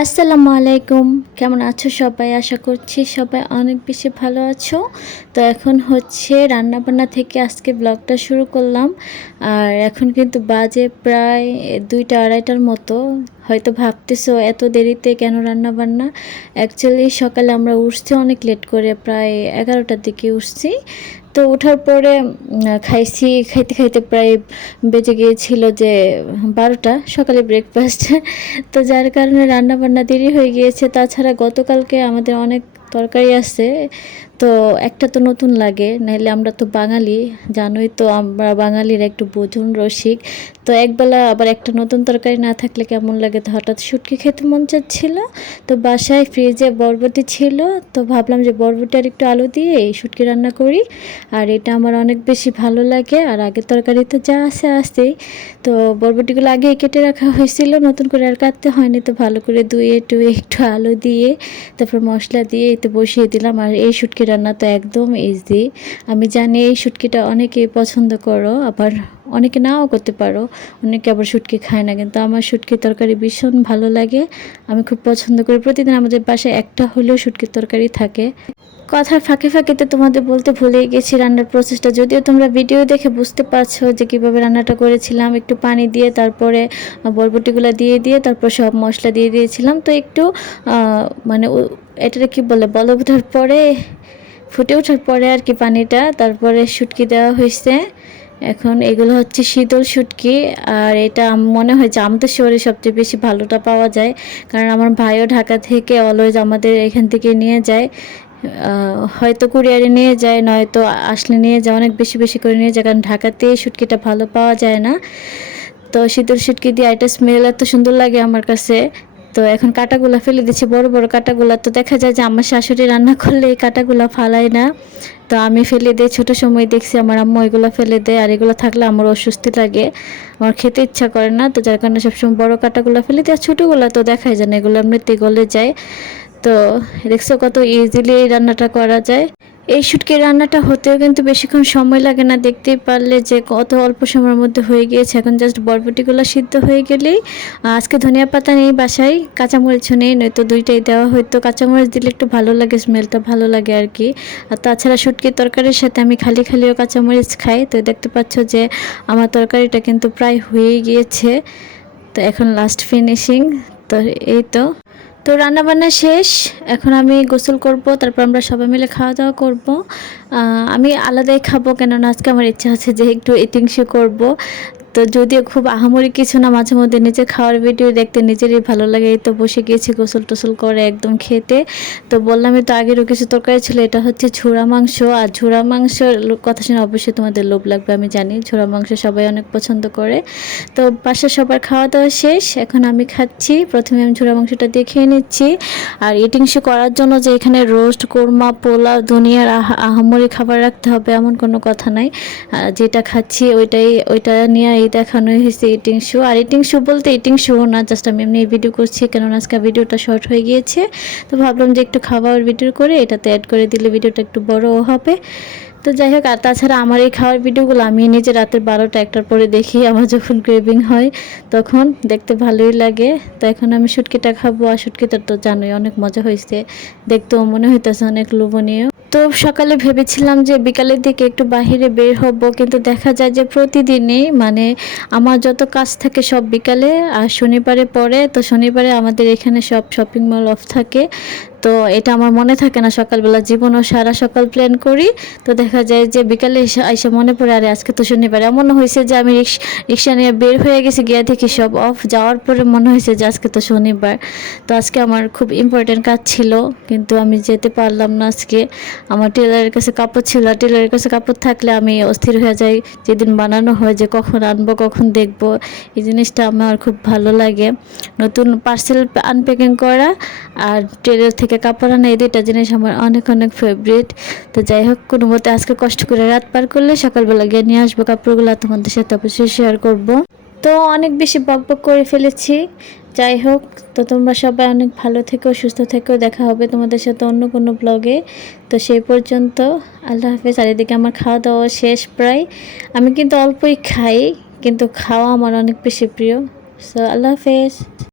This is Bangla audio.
আসসালামু আলাইকুম। কেমন আছো সবাই? আশা করছি সবাই অনেক বেশি ভালো আছো। তো এখন হচ্ছে রান্নাবান্না থেকে আজকে ব্লগটা শুরু করলাম। আর এখন কিন্তু বাজে প্রায় দুইটা আড়াইটার মতো। হয়তো ভাবতেছো, এত দেরিতে কেন রান্না বান্না? অ্যাকচুয়ালি সকালে আমরা উঠছি অনেক লেট করে, প্রায় এগারোটার দিকে উঠছি। তো ওঠার পরে খাইছি, খাইতে খাইতে প্রায় বেজে গিয়েছিল যে বারোটা, সকালে ব্রেকফাস্ট তো যার কারণে রান্না বান্না দেরি হয়ে গিয়েছে। তাছাড়া গতকালকে আমাদের অনেক তরকারি আছে। তো একটা তো নতুন লাগে নাহলে আমরা তো বাঙালি, জানোই তো আমরা বাঙালির একটু বোঝুন রসিক। তো একবেলা আবার একটা নতুন তরকারি না থাকলে কেমন লাগে? তো হঠাৎ শুটকি খেতে মন চাচ্ছিল, তো বাসায় ফ্রিজে বরবটি ছিল, তো ভাবলাম যে বরবটি আর একটু আলু দিয়ে এই শুটকি রান্না করি। আর এটা আমার অনেক বেশি ভালো লাগে, আর আগের তরকারিতে যা আছে আসতেই তো বরবটিগুলো আগে কেটে রাখা হয়েছিল, নতুন করে আর কাটতে হয়নি, তো ভালো করে ধুয়ে টুয়ে একটু আলু দিয়ে, তারপর মশলা দিয়ে এতে বসিয়ে দিলাম, আর এই শুটকি রান্না তো একদম ইজি আমি জানি এই শুটকিটা অনেকেই পছন্দ করো, আবার অনেকে নাও করতে পারো। অনেকে আবার শুটকি খায় না, কিন্তু আমার শুটকি তরকারি ভীষণ ভালো লাগে। আমি খুব পছন্দ করি। প্রতিদিন আমাদের বাসায় একটা হলেও শুটকির তরকারি থাকে। কথার ফাঁকে ফাঁকে তো তোমাদের বলতে ভুলে গেছি রান্নার প্রসেসটা যদিও তোমরা ভিডিও দেখে বুঝতে পারছ যে কীভাবে রান্নাটা করেছিলাম। একটু পানি দিয়ে, তারপরে বরবটিগুলো দিয়ে দিয়ে, তারপর সব মশলা দিয়ে দিয়েছিলাম। তো একটু মানে এটা কি বলে বল ওঠার পরে ফুটে ওঠার পরে আর কি পানিটা, তারপরে শুটকি দেওয়া হয়েছে। এখন এগুলো হচ্ছে শীতল শুটকি, আর এটা মনে হয় যে আমাদের শহরে সবচেয়ে বেশি ভালোটা পাওয়া যায়। কারণ আমার ভাইও ঢাকা থেকে অলওয়েজ আমাদের এখান থেকে নিয়ে যায়। হয়তো কুরিয়ারে নিয়ে যায়, নয়তো আসলে নিয়ে যায়, অনেক বেশি বেশি করে নিয়ে যায়, কারণ ঢাকাতে শুটকিটা ভালো পাওয়া যায় না। তো শীতল শুটকি দিয়ে এটা স্মেল এত সুন্দর লাগে আমার কাছে। তো এখন কাটাগুলা ফেলে দিচ্ছে বড় বড় কাটাগুলা। তো দেখা যায় যে আমার শাশুড়ি রান্না করলে এই কাটাগুলা ফালায় না। তো আমি ফেলে দিই, ছোট সময় দেখছি আমার আম্মু এগুলো ফেলে দেয় আর এগুলো থাকলে আমার অস্বস্তি লাগে, আমার খেতে ইচ্ছা করে না। তো যার কারণে সবসময় বড় কাটাগুলা ফেলে দিই আর ছোটোগুলো তো দেখাই যায় না, এগুলো এমনিতে গলে যায়। তো দেখছ কত ইজিলি এই রান্নাটা করা যায়। এই শুটকির রান্নাটা হতেও কিন্তু বেশিক্ষণ সময় লাগে না, দেখতেই পারলে যে কত অল্প সময়ের মধ্যে হয়ে গিয়েছে। এখন জাস্ট বরবটিগুলো সিদ্ধ হয়ে গেলেই আজকে ধনিয়া পাতা নেই বাসায় কাঁচামরিচও নেই, নয়তো দুইটাই দেওয়া হয়তো কাঁচামরিচ দিলে একটু ভালো লাগে স্মেলটা ভালো লাগে আর কি। আর তাছাড়া শুটকির তরকারির সাথে আমি খালি খালিও কাঁচামরিচ খাই। তো দেখতে পাচ্ছ যে আমার তরকারিটা কিন্তু প্রায় হয়েই গিয়েছে। তো এখন লাস্ট ফিনিশিং তো এই তো। তো রান্নাবান্না শেষ। এখন আমি গোসল করব, তারপর আমরা সবাই মিলে খাওয়া দাওয়া করব আমি আলাদাই খাব কেননা আজকে আমার ইচ্ছা আছে যে একটু ইটিং করব করব। তো যদিও খুব আহামরি কিছু না, মাঝে মধ্যে নিজের খাওয়ার ভিডিও দেখতে নিজেরই ভালো লাগে। এই তো বসে গিয়েছি গোসল টোসল করে একদম খেতে। তো বললামই তো আগেরও কিছু তরকারি ছিল, এটা হচ্ছে ঝোড়া মাংস। আর ঝোড়া মাংসের কথা শুনে অবশ্যই তোমাদের লোভ লাগবে, আমি জানি ঝোড়া মাংস সবাই অনেক পছন্দ করে। তো পাশে সবার খাওয়া দাওয়া শেষ, এখন আমি খাচ্ছি। প্রথমে আমি ঝোড়া মাংসটা দিয়ে খেয়ে নিচ্ছি। আর ইটিং শো করার জন্য যে এখানে রোস্ট কোরমা, পোলাও দুনিয়ার আহামরি খাবার রাখতে হবে, এমন কোনো কথা নাই। যেটা খাচ্ছি ওইটাই ওইটা নিয়ে এই দেখানো হয়েছে ইটিং শো আর ইটিং শো বলতে ইটিং শো না জাস্ট আমি এমনি ভিডিও করছি, কেননা আজকে ভিডিওটা শর্ট হয়ে গিয়েছে। তো ভাবলাম যে একটু খাওয়ার ভিডিও করে এটাতে অ্যাড করে দিলে ভিডিওটা একটু বড়ও হবে। তো যাই হোক, আর তাছাড়া আমার এই খাওয়ার ভিডিওগুলো আমি নিজে রাতের বারোটা একটার পরে দেখি, আমার যখন ক্রেভিং হয়, তখন দেখতে ভালোই লাগে। তো এখন আমি শুটকিটা খাব, আর শুটকিটা তো জানোই অনেক মজা হয়েছে। দেখতেও মনে হইতেছে অনেক লোভনীয়। তো সকালে ভেবেছিলাম যে বিকালের দিকে একটু বাহিরে বের হব, কিন্তু দেখা যায় যে প্রতিদিনই মানে আমার যত কাজ থাকে সব বিকালে, আর শনিবারে পরে তো শনিবারে আমাদের এখানে সব শপিং মল অফ থাকে। তো এটা আমার মনে থাকে না, সকালবেলা জীবনও সারা সকাল প্ল্যান করি। তো দেখা যায় যে বিকালে এসে মনে পড়ে, আরে আজকে তো শনিবার। এমন হয়েছে যে আমি রিক্সা নিয়ে বের হয়ে গেছি, গিয়ে দেখি সব অফ যাওয়ার পরে মনে হয়েছে যে আজকে তো শনিবার। তো আজকে আমার খুব ইম্পর্টেন্ট কাজ ছিল, কিন্তু আমি যেতে পারলাম না আজকে। আমার টেলারের কাছে কাপড় ছিল, টেলারের কাছে কাপড় থাকলে আমি অস্থির হয়ে যাই। যেদিন বানানো হয় যে কখন আনব, কখন দেখব, এই জিনিসটা আমার খুব ভালো লাগে। নতুন পার্সেল আনপ্যাকিং করা আর টেলার থেকে থেকে কাপড় আনা এই দুইটা জিনিস আমার অনেক অনেক ফেভারিট তো যাই হোক, কোনো মতে আজকে কষ্ট করে রাত পার করলে সকালবেলা গিয়ে নিয়ে আসব কাপড়গুলো, তোমাদের সাথে অবশ্যই শেয়ার করব। তো অনেক বেশি বক বক করে ফেলেছি। যাই হোক, তো তোমরা সবাই অনেক ভালো থেকো, সুস্থ থেকেও দেখা হবে তোমাদের সাথে অন্য কোনো ব্লগে তো সেই পর্যন্ত, আল্লাহ হাফেজ। আর এদিকে আমার খাওয়া দাওয়া শেষ প্রায়। আমি কিন্তু অল্পই খাই, কিন্তু খাওয়া আমার অনেক বেশি প্রিয়। সো আল্লাহ হাফেজ।